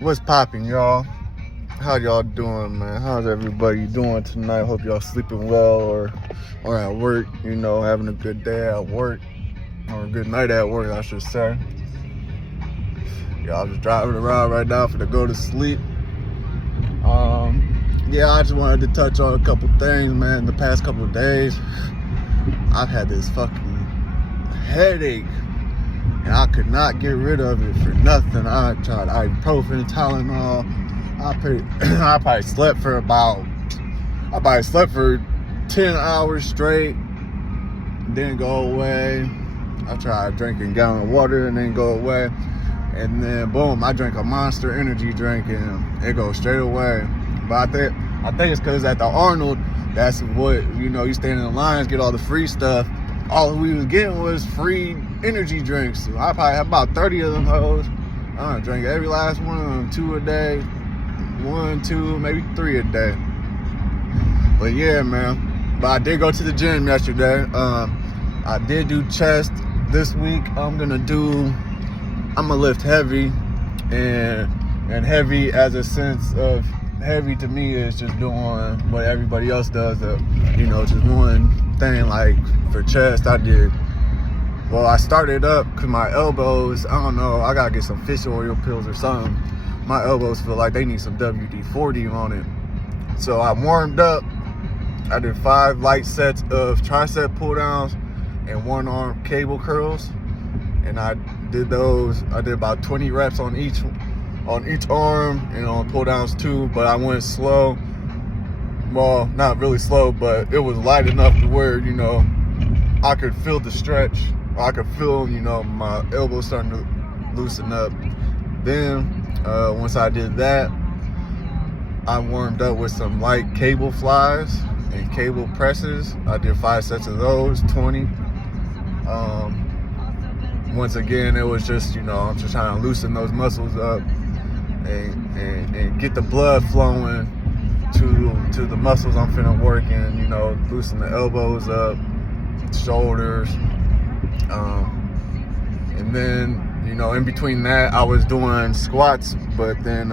What's popping, y'all? How y'all doing, man? How's everybody doing tonight? Hope y'all sleeping well or at work, having a good day at work or a good night at work, I should say. Y'all just driving around right now for to go to sleep. I just wanted to touch on a couple things, man. The past couple of days, I've had this fucking headache. And I could not get rid of it for nothing. I tried ibuprofen, Tylenol. I probably slept for 10 hours straight. Didn't go away. I tried drinking a gallon of water and didn't go away. And then boom, I drank a Monster energy drink and it goes straight away. But I think it's because at the Arnold, that's what, you stand in the lines, get all the free stuff. All we was getting was free energy drinks. So I probably have about 30 of them hoes. I drank every last one of them, 2 a day. 1, 2, maybe 3 a day. But yeah, man. But I did go to the gym yesterday. I did do chest this week. I'm gonna lift heavy, and heavy as a sense of heavy to me is just doing what everybody else does. Just one thing. Like for chest, I started up because my elbows, I don't know, I gotta get some fish oil pills or something. My elbows feel like they need some WD-40 on it. So I warmed up. I did 5 light sets of tricep pull downs and 1 arm cable curls. And I did about 20 reps on each arm, and on pull downs too, but I went slow. Well, not really slow, but it was light enough to where, I could feel the stretch. I could feel, my elbows starting to loosen up. Then, once I did that, I warmed up with some light cable flies and cable presses. I did 5 sets of those, 20. Once again, it was just, I'm just trying to loosen those muscles up and get the blood flowing to the muscles I'm finna work in, loosen the elbows up, shoulders, and then, in between that, I was doing squats, but then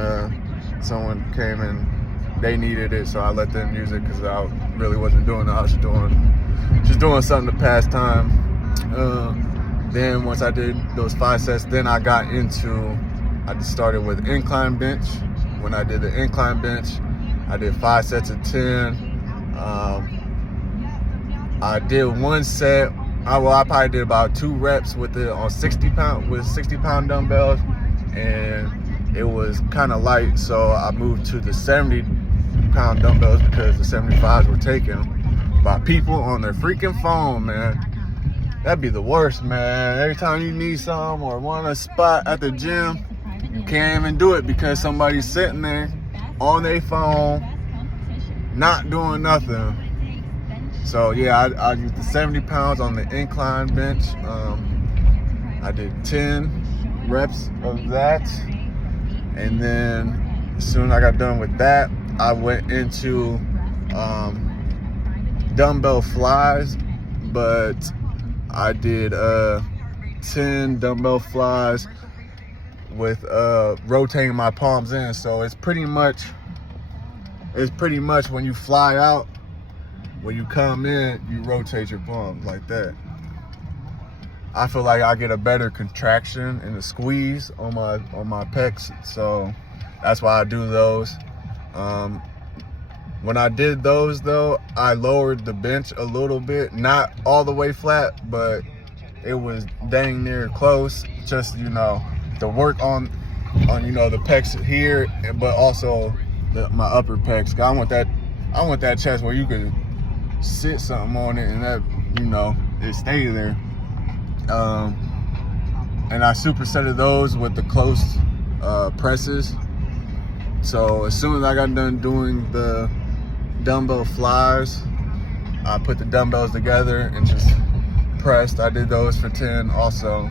someone came and they needed it, so I let them use it because I really wasn't doing it. I was just doing something to pass time. Then once I did those 5 sets, then I just started with incline bench. When I did the incline bench, I did 5 sets of 10. I did 1 set. I probably did about 2 reps with it on 60 pound dumbbells, and it was kind of light, so I moved to the 70 pound dumbbells because the 75s were taken by people on their freaking phone, man. That'd be the worst, man. Every time you need some or want a spot at the gym, you can't even do it because somebody's sitting there on their phone, not doing nothing. So yeah, I used the 70 pounds on the incline bench. I did 10 reps of that. And then as soon as I got done with that, I went into dumbbell flies, but I did 10 dumbbell flies with rotating my palms in. So it's pretty much when you fly out, when you come in, you rotate your palms like that. I feel like I get a better contraction and a squeeze on my pecs, so that's why I do those. When I did those though, I lowered the bench a little bit, not all the way flat, but it was dang near close. Just to work on the pecs here, but also my upper pecs. I want that chest where you could sit something on it and that it stay there. And I supersetted those with the close presses. So as soon as I got done doing the dumbbell flies, I put the dumbbells together and just pressed. I did those for 10 also.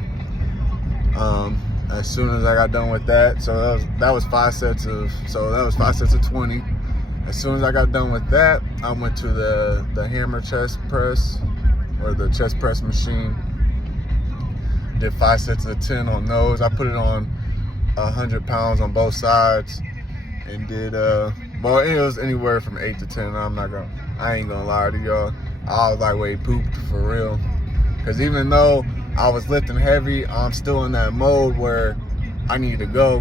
As soon as I got done with that, so that was 5 sets of 20. As soon as I got done with that, I went to the hammer chest press, or the chest press machine. Did 5 sets of 10 on those. I put it on 100 pounds on both sides, and did well, it was anywhere from 8 to 10. I ain't gonna lie to y'all, I was lightweight pooped for real, because even though I was lifting heavy, I'm still in that mode where I need to go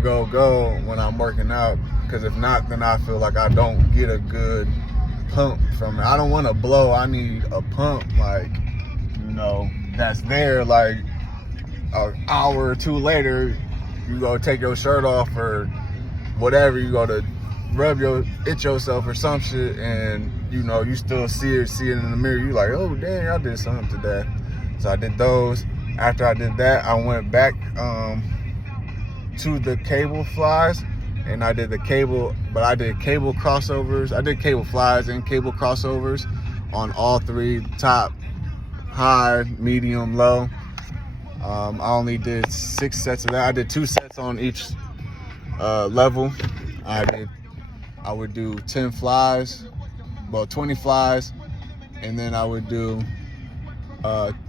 when I'm working out, because if not, then I feel like I don't get a good pump from it. I don't want to blow, I need a pump, like, you know, that's there. Like an hour or two later, you go take your shirt off or whatever, you go to itch yourself or some shit, and you know, you still see it in the mirror, you like, oh dang, I did something today. So I did those. After I did that, I went back to the cable flies, and I did cable crossovers. I did cable flies and cable crossovers on all three: top, high, medium, low. I only did 6 sets of that. I did 2 sets on each level. I would do 10 flies, well, 20 flies, and then I would do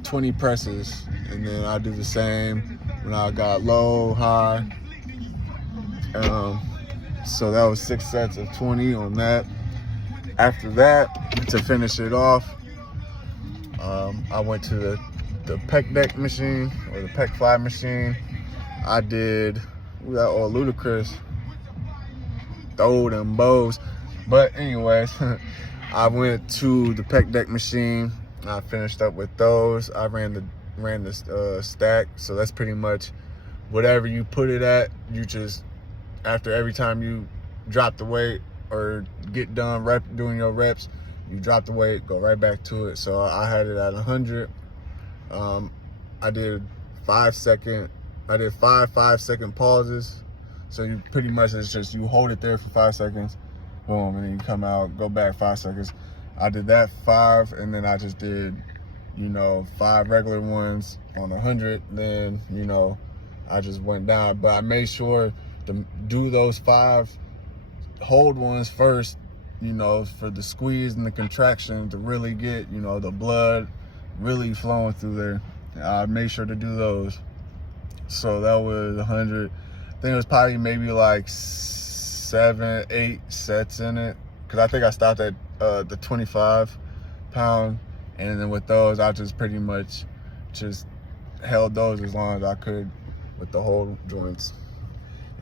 20 presses, and then I do the same when I got low, high. So that was 6 sets of 20 on that. After that, to finish it off, I went to the pec deck machine, or the pec fly machine. I did, we got all ludicrous, throw them bows. But anyways, I went to the pec deck machine. I finished up with those. I ran the stack. So that's pretty much whatever you put it at, you just, after every time you drop the weight or get done doing your reps, you drop the weight, go right back to it. So I had it at 100. I did 5 5-second pauses. So you pretty much, it's just you hold it there for 5 seconds, boom, and then you come out, go back 5 seconds. I did that 5, and then I just did, you know, 5 regular ones on 100. Then, you know, I just went down, but I made sure to do those 5 hold ones first, you know, for the squeeze and the contraction to really get, you know, the blood really flowing through there. I made sure to do those. So that was 100. I think it was probably maybe like 7-8 sets in it, because I think I stopped at the 25 pound, and then with those I just pretty much just held those as long as I could with the whole joints.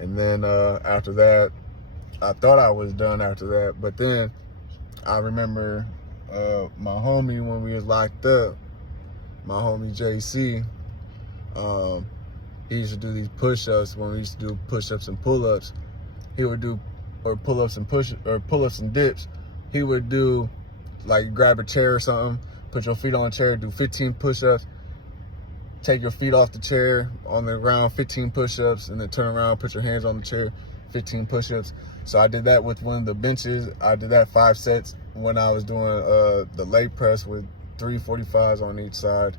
And then after that, I thought I was done after that, but then I remember my homie, when we was locked up, my homie JC, he used to do these push-ups. When we used to do push-ups and pull-ups, he would do, or pull-ups and dips. He would do, like, grab a chair or something, put your feet on a chair, do 15 push-ups, take your feet off the chair on the ground, 15 push-ups, and then turn around, put your hands on the chair, 15 push-ups. So I did that with one of the benches. I did that 5 sets when I was doing the leg press with 3 45s on each side.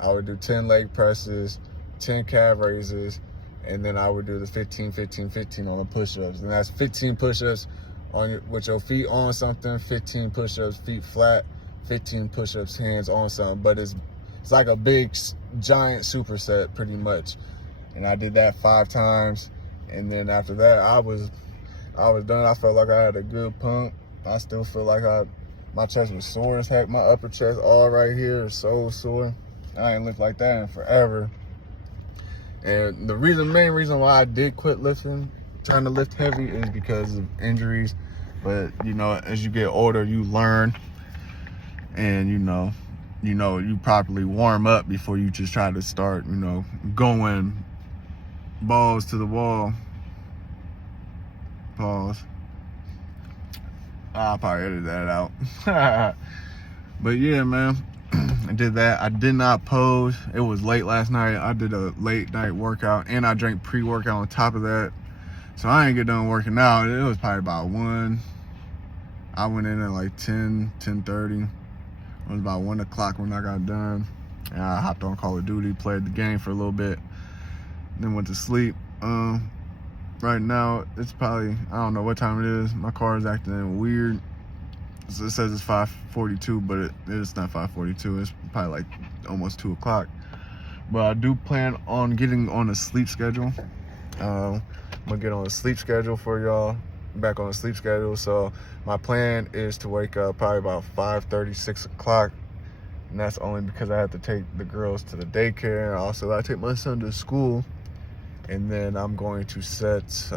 I would do 10 leg presses, 10 calf raises, and then I would do the 15, 15, 15 on the push-ups. And that's 15 push-ups with your feet on something, 15 push-ups, feet flat, 15 push-ups, hands on something. But it's like a big, giant superset, pretty much. And I did that 5 times. And then after that, I was done. I felt like I had a good pump. I still feel like my chest was sore as heck. My upper chest, all right here, is so sore. I ain't looked like that in forever. And the main reason why I did quit trying to lift heavy, is because of injuries. But, you know, as you get older, you learn, and you properly warm up before you just try to start, you know, going balls to the wall. Pause. I'll probably edit that out. But yeah, man, I did that. I did not pose. It was late last night. I did a late night workout, and I drank pre-workout on top of that. So I didn't get done working out. It was probably about 1. I went in at like 10:30. It was about 1 o'clock when I got done. And I hopped on Call of Duty, played the game for a little bit, then went to sleep. Right now, it's probably, I don't know what time it is. My car is acting weird. So it says it's 5:42, but it's not 5:42. It's probably like almost 2 o'clock. But I do plan on getting on a sleep schedule. I'm gonna get on a sleep schedule for y'all, back on a sleep schedule. So my plan is to wake up probably about 5:30, 6 o'clock. And that's only because I have to take the girls to the daycare. And also I take my son to school. And then I'm going to set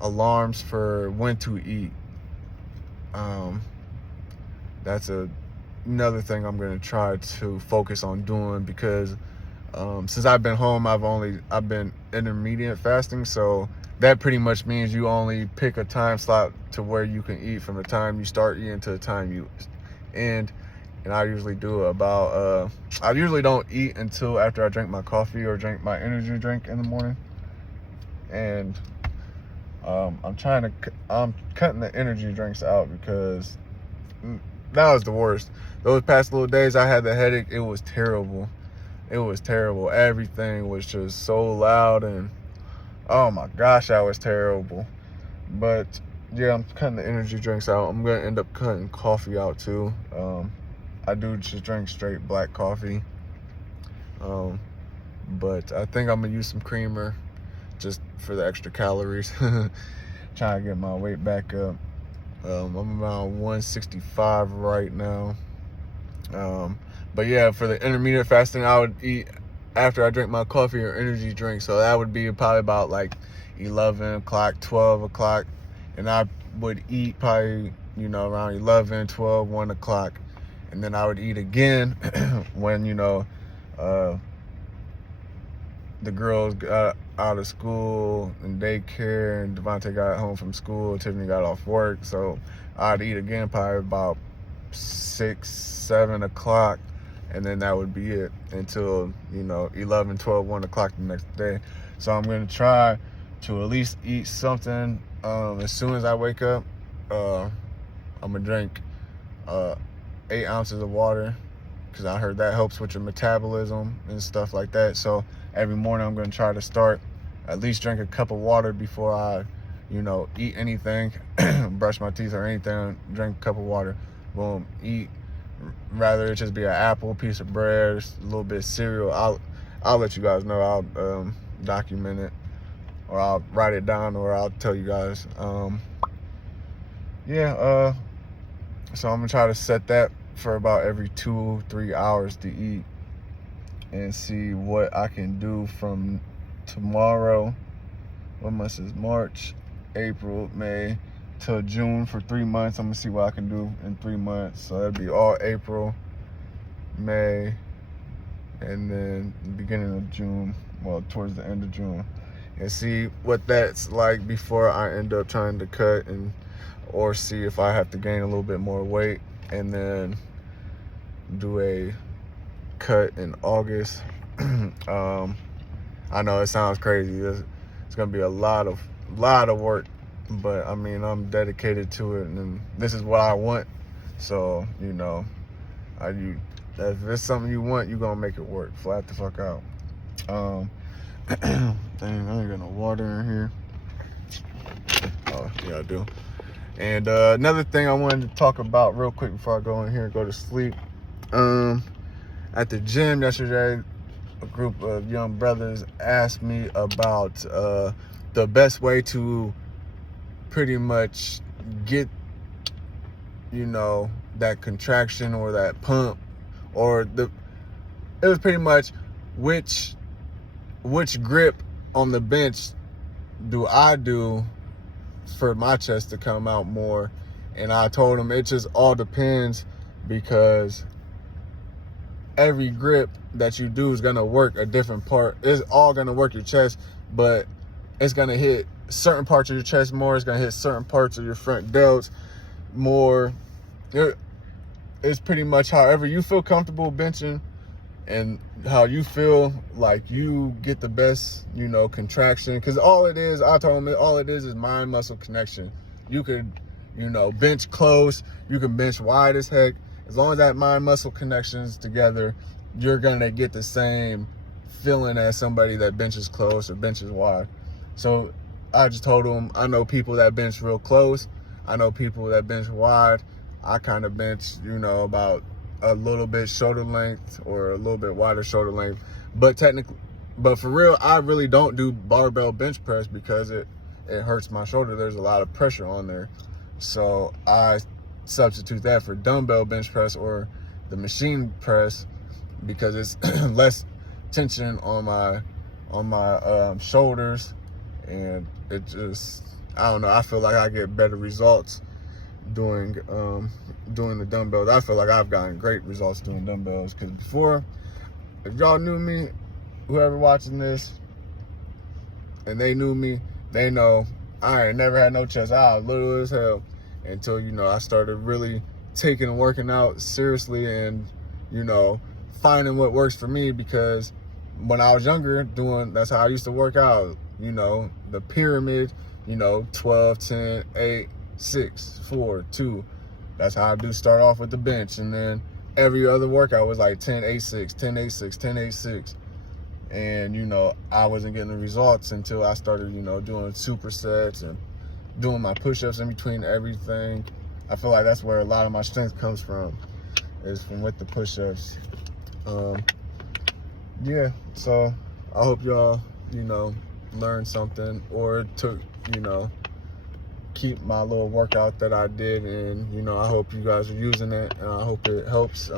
alarms for when to eat. That's another thing I'm going to try to focus on doing, because since I've been home, I've been intermediate fasting. So that pretty much means you only pick a time slot to where you can eat from the time you start eating to the time you end. And I usually do about, I usually don't eat until after I drink my coffee or drink my energy drink in the morning. And I'm cutting the energy drinks out because that was the worst. Those past little days I had the headache. It was terrible. It was terrible. Everything was just so loud, and oh my gosh, that was terrible. But yeah, I'm cutting the energy drinks out. I'm gonna end up cutting coffee out too. I do just drink straight black coffee. But I think I'm gonna use some creamer just for the extra calories. Trying to get my weight back up. I'm around 165 right now. But yeah, for the intermediate fasting, I would eat after I drink my coffee or energy drink. So that would be probably about like 11 o'clock, 12 o'clock. And I would eat probably, around 11, 12, 1 o'clock. And then I would eat again when, the girls got out of school and daycare, and Devontae got home from school, Tiffany got off work. So I'd eat again probably about 6, 7 o'clock. And then that would be it until, 11, 12, 1 o'clock the next day. So I'm going to try to at least eat something as soon as I wake up. I'm going to drink 8 ounces of water, because I heard that helps with your metabolism and stuff like that. So every morning I'm going to try to start at least drink a cup of water before I, eat anything, brush my teeth or anything, drink a cup of water. Boom, eat. Rather it just be an apple, piece of bread, a little bit of cereal. I'll let you guys know. I'll document it, or I'll write it down, or I'll tell you guys. So I'm gonna try to set that for about every 2-3 hours to eat, and see what I can do from tomorrow. What month is March, April, May, till June for 3 months. I'm gonna see what I can do in 3 months. So that'd be all April, May, and then the beginning of June, well, towards the end of June, and see what that's like before I end up trying to cut, or see if I have to gain a little bit more weight, and then do a cut in August. I know it sounds crazy. It's gonna be a lot of work, but I mean, I'm dedicated to it, and this is what I want. So, if it's something you want, you're gonna make it work. Flat the fuck out. Dang, I ain't got no water in here. Oh, yeah, I do. And another thing I wanted to talk about real quick before I go in here and go to sleep. At the gym yesterday, a group of young brothers asked me about the best way to pretty much get, that contraction or that pump, or it was pretty much which grip on the bench do I do for my chest to come out more. And I told them it just all depends, because every grip that you do is gonna work a different part. It's all gonna work your chest, but it's gonna hit certain parts of your chest more. It's gonna hit certain parts of your front delts more. It's pretty much however you feel comfortable benching, and how you feel like you get the best, contraction. Because all it is, I told them, all it is mind muscle connection. You could, bench close, you can bench wide as heck. As long as that mind muscle connections together, you're gonna get the same feeling as somebody that benches close or benches wide. So I just told them, I know people that bench real close, I know people that bench wide. I kind of bench, about a little bit shoulder length or a little bit wider shoulder length. But technically, But for real, I really don't do barbell bench press because it hurts my shoulder. There's a lot of pressure on there. So I substitute that for dumbbell bench press or the machine press because it's less tension on my shoulders, and it just, I don't know, I feel like I get better results doing the dumbbells. I feel like I've gotten great results doing dumbbells because before, if y'all knew me, whoever watching this, and they knew me, they know I ain't never had no chest. I was little as hell until, you know, I started really taking and working out seriously and, you know, finding what works for me. Because when I was younger, that's how I used to work out, you know, the pyramid, you know, 12, 10, 8, 6, 4, 2. That's how I do start off with the bench. And then every other workout was like 10, 8, 6, 10, 8, 6, 10, 8, 6. And, you know, I wasn't getting the results until I started, you know, doing supersets and doing my push-ups in between everything. I feel like that's where a lot of my strength comes from, is from with the push-ups. Yeah, so I hope y'all, you know, learned something or took, you know, keep my little workout that I did, and, you know, I hope you guys are using it, and I hope it helps.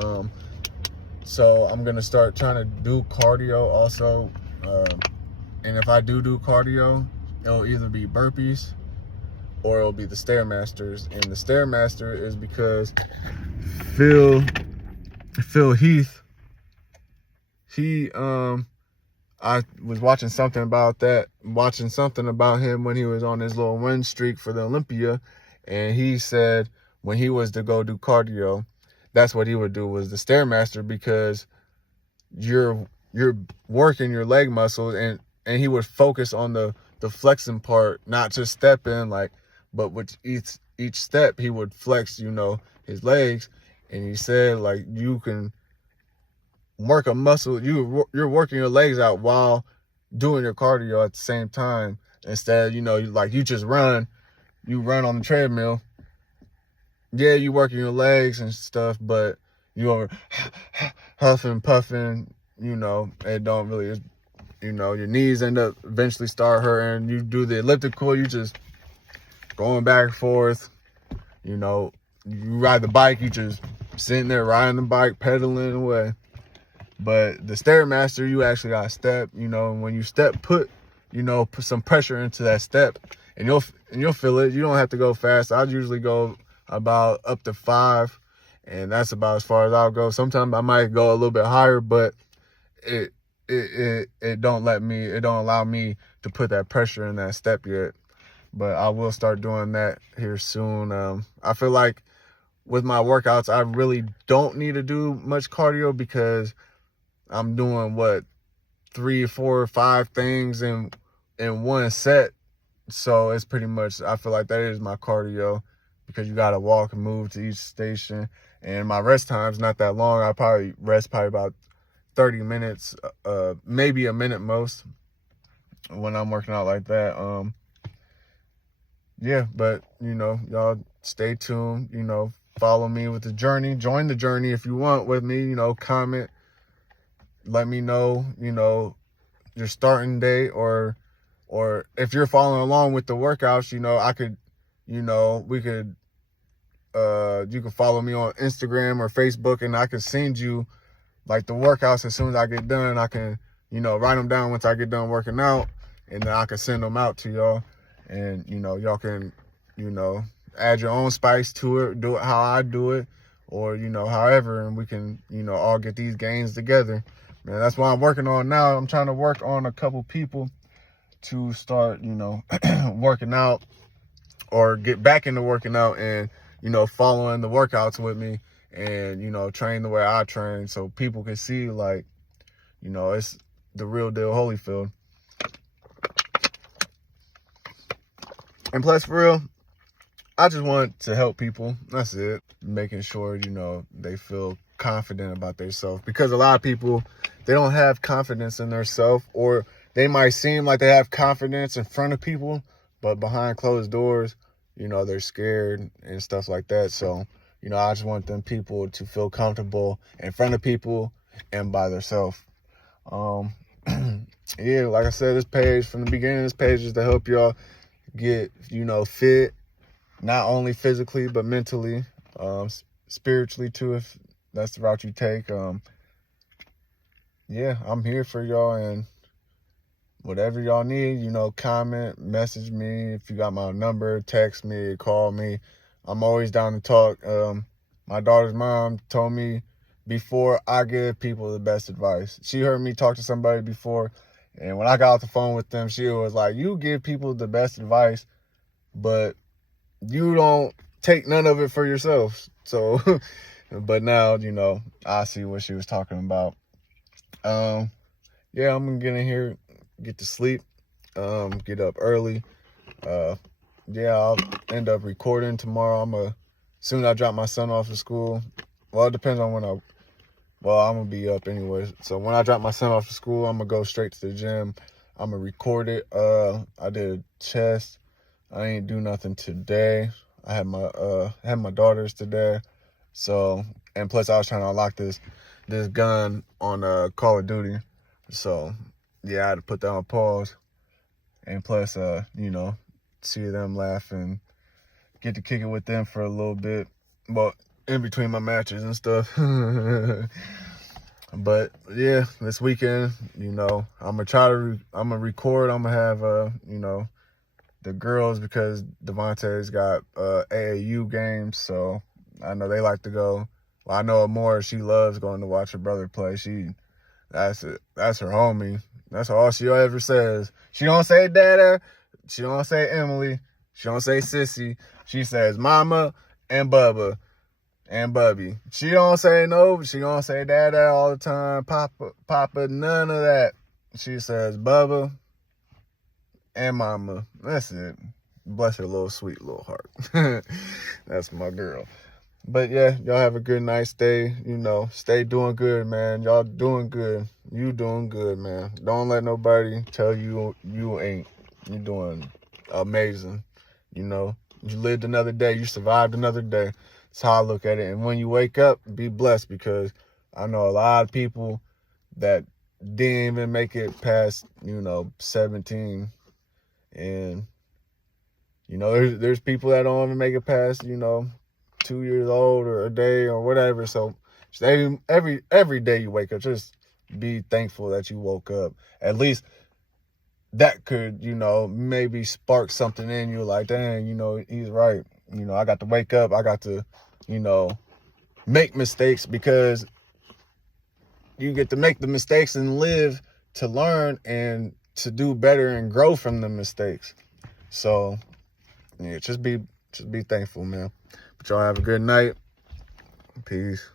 So I'm gonna start trying to do cardio also, and if I do cardio, it'll either be burpees or it'll be the Stairmasters. And the Stairmaster is because Phil Heath, I was watching something about him when he was on his little win streak for the Olympia, and he said when he was to go do cardio, that's what he would do, was the Stairmaster, because you're working your leg muscles, and he would focus on the flexing part, not just stepping, like, but with each step he would flex, you know, his legs. And he said, like, you can work a muscle, you're working your legs out while doing your cardio at the same time, instead, you know, you just run on the treadmill. Yeah, you working your legs and stuff, but you are huffing, puffing, you know, it don't really, you know, your knees end up eventually start hurting. You do the elliptical, you just going back and forth, you know. You ride the bike, you just sitting there riding the bike, pedaling away. But the Stairmaster, you actually got to step, you know, and when you step, put some pressure into that step, and you'll feel it. You don't have to go fast. I usually go about up to 5, and that's about as far as I'll go. Sometimes I might go a little bit higher, but it don't allow me to put that pressure in that step yet. But I will start doing that here soon. I feel like with my workouts, I really don't need to do much cardio because I'm doing 3, 4, 5 things in one set. So it's pretty much, I feel like that is my cardio, because you got to walk and move to each station. And my rest time's not that long. I probably rest about 30 minutes, maybe a minute most, when I'm working out like that. Yeah, but, you know, y'all stay tuned, you know, follow me with the journey, join the journey if you want with me, you know, comment, let me know, you know, your starting date, or if you're following along with the workouts, you know, you can follow me on Instagram or Facebook, and I can send you like the workouts as soon as I get done. I can, you know, write them down once I get done working out, and then I can send them out to y'all, and, you know, y'all can, you know, add your own spice to it, do it how I do it, or, you know, however, and we can, you know, all get these gains together. Man, that's what I'm working on now. I'm trying to work on a couple people to start, you know, working out, or get back into working out, and, you know, following the workouts with me, and, you know, train the way I train, so people can see, like, you know, it's the real deal Holyfield. And plus, for real, I just want to help people. That's it. Making sure, you know, they feel confident about themselves, because a lot of people, they don't have confidence in themselves, or they might seem like they have confidence in front of people, but behind closed doors, you know, they're scared and stuff like that. So, you know, I just want them people to feel comfortable in front of people and by themselves. yeah, like I said, this page from the beginning, this page is to help y'all get, fit, not only physically, but mentally, spiritually too, if that's the route you take. Yeah, I'm here for y'all, and whatever y'all need, comment, message me. If you got my number, text me, call me. I'm always down to talk. My daughter's mom told me before I give people the best advice. She heard me talk to somebody before, and when I got off the phone with them, she was like, you give people the best advice, but you don't take none of it for yourself. So, but now, I see what she was talking about. Yeah, I'm gonna get in here, get to sleep, get up early. Yeah, I'll end up recording tomorrow. Soon I drop my son off to school. Well, it depends on I'm gonna be up anyways. So when I drop my son off to school, I'm gonna go straight to the gym. I'm gonna record it. I did chest. I ain't do nothing today. I had my daughters today. So, and plus I was trying to unlock this gun on Call of Duty. So, yeah, I had to put that on pause. And plus, see them laugh and get to kick it with them for a little bit. Well, in between my matches and stuff. But yeah, this weekend, I'm gonna record. I'm gonna have, the girls, because Devontae's got AAU games. So I know they like to go. Well, I know more. She loves going to watch her brother play. That's her homie. That's all she ever says. She don't say Dada. She don't say Emily. She don't say Sissy. She says Mama and Bubba and Bubby. She don't say no. She don't say Dada all the time. Papa, none of that. She says Bubba and Mama. That's it. Bless her little sweet little heart. That's my girl. But yeah, y'all have a good night. Stay doing good, man. Y'all doing good. You doing good, man. Don't let nobody tell you you ain't. You doing amazing. You lived another day. You survived another day. That's how I look at it. And when you wake up, be blessed, because I know a lot of people that didn't even make it past, 17. And, there's people that don't even make it past, 2 years old or a day or whatever. So every day you wake up, just be thankful that you woke up. At least that could, maybe spark something in you, like, dang, he's right. I got to wake up. I got to, make mistakes, because you get to make the mistakes and live to learn and to do better and grow from the mistakes. So yeah, just be thankful, man. But y'all have a good night. Peace.